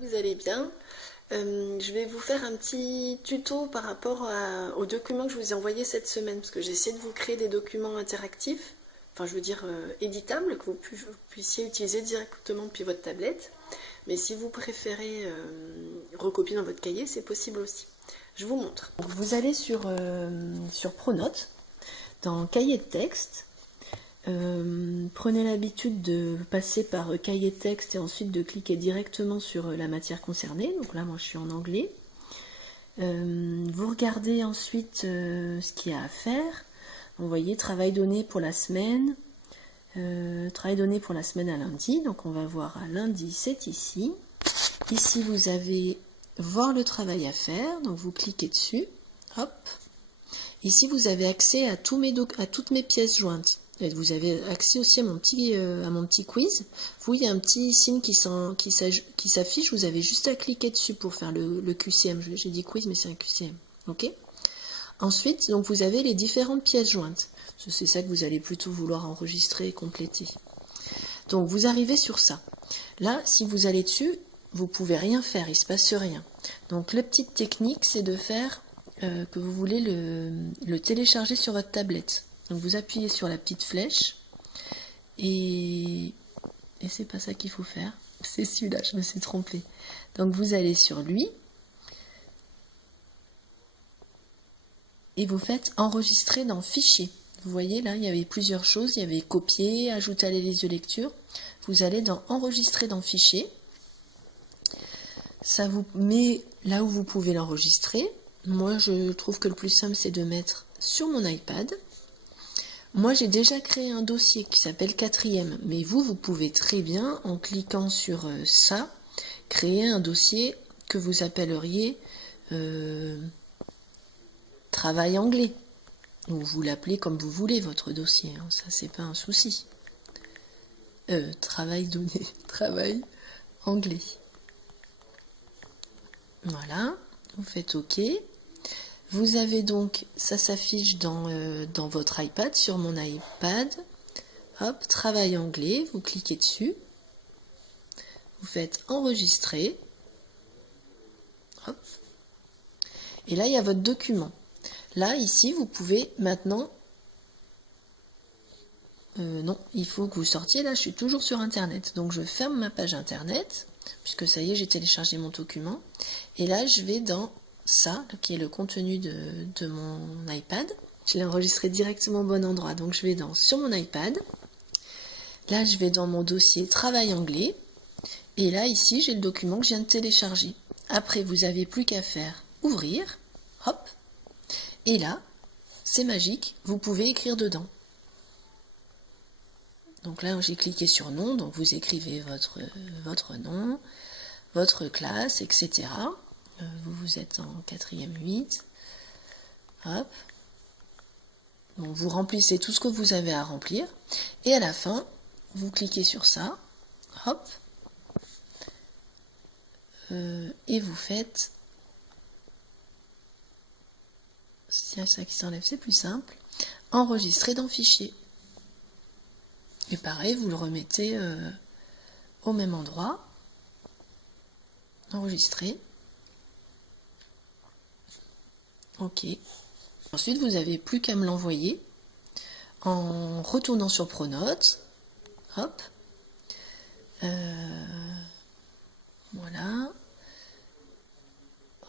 Vous allez bien. Je vais vous faire un petit tuto par rapport aux documents que je vous ai envoyés cette semaine, parce que j'ai essayé de vous créer des documents interactifs, enfin je veux dire éditables, que vous puissiez utiliser directement depuis votre tablette. Mais si vous préférez recopier dans votre cahier, c'est possible aussi. Je vous montre. Vous allez sur Pronote, dans Cahier de texte. Prenez l'habitude de passer par cahier de texte et ensuite de cliquer directement sur la matière concernée. Donc là, moi, je suis en anglais. Vous regardez ensuite ce qu'il y a à faire. Vous voyez, travail donné pour la semaine. Travail donné pour la semaine à lundi. Donc on va voir à lundi, c'est ici. Ici, vous avez voir le travail à faire. Donc vous cliquez dessus. Hop. Ici, vous avez accès à toutes mes pièces jointes. Vous avez accès aussi à mon petit quiz. Vous, il y a un petit signe qui s'affiche. Vous avez juste à cliquer dessus pour faire le QCM. J'ai dit quiz, mais c'est un QCM. Ok. Ensuite, donc, vous avez les différentes pièces jointes. C'est ça que vous allez plutôt vouloir enregistrer et compléter. Donc, vous arrivez sur ça. Là, si vous allez dessus, vous pouvez rien faire. Il ne se passe rien. Donc, la petite technique, c'est de faire que vous voulez le télécharger sur votre tablette. Donc vous appuyez sur la petite flèche et c'est pas ça qu'il faut faire. C'est celui-là, je me suis trompée. Donc vous allez sur lui et vous faites enregistrer dans fichier. Vous voyez là, il y avait plusieurs choses. Il y avait copier, ajouter à la liste de lecture. Vous allez dans enregistrer dans fichier. Ça vous met là où vous pouvez l'enregistrer. Moi, je trouve que le plus simple, c'est de mettre sur mon iPad. Moi, j'ai déjà créé un dossier qui s'appelle 4e, mais vous pouvez très bien, en cliquant sur ça, créer un dossier que vous appelleriez travail anglais. Ou vous l'appelez comme vous voulez, votre dossier, hein, ça, c'est pas un souci. Travail donné, travail anglais. Voilà, vous faites OK. Vous avez donc, ça s'affiche dans votre iPad, sur mon iPad. Hop, travail anglais, vous cliquez dessus. Vous faites enregistrer. Hop. Et là, il y a votre document. Là, ici, vous pouvez maintenant... non, il faut que vous sortiez. Là, je suis toujours sur Internet. Donc, je ferme ma page Internet, puisque ça y est, j'ai téléchargé mon document. Et là, je vais dans... ça, qui est le contenu de mon iPad. Je l'ai enregistré directement au bon endroit. Donc je vais sur mon iPad. Là, je vais dans mon dossier travail anglais. Et là, ici, j'ai le document que je viens de télécharger. Après, vous n'avez plus qu'à faire ouvrir. Hop. Et là, c'est magique. Vous pouvez écrire dedans. Donc là, j'ai cliqué sur nom. Donc vous écrivez votre nom, votre classe, etc. Vous êtes en 4e 8. Hop. Donc vous remplissez tout ce que vous avez à remplir. Et à la fin, vous cliquez sur ça. Hop. Et vous faites... c'est ça qui s'enlève, c'est plus simple. Enregistrer dans fichier. Et pareil, vous le remettez au même endroit. Enregistrer. Ok. Ensuite, vous n'avez plus qu'à me l'envoyer en retournant sur Pronote. Hop. Voilà.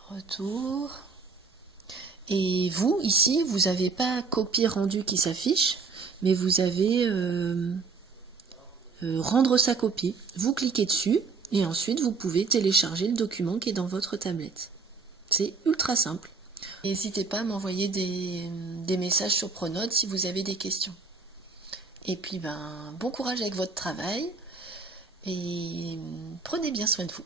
Retour. Et vous, ici, vous n'avez pas copier rendu qui s'affiche, mais vous avez rendre sa copie. Vous cliquez dessus et ensuite vous pouvez télécharger le document qui est dans votre tablette. C'est ultra simple. N'hésitez pas à m'envoyer des messages sur Pronote si vous avez des questions. Et puis, bon courage avec votre travail et prenez bien soin de vous.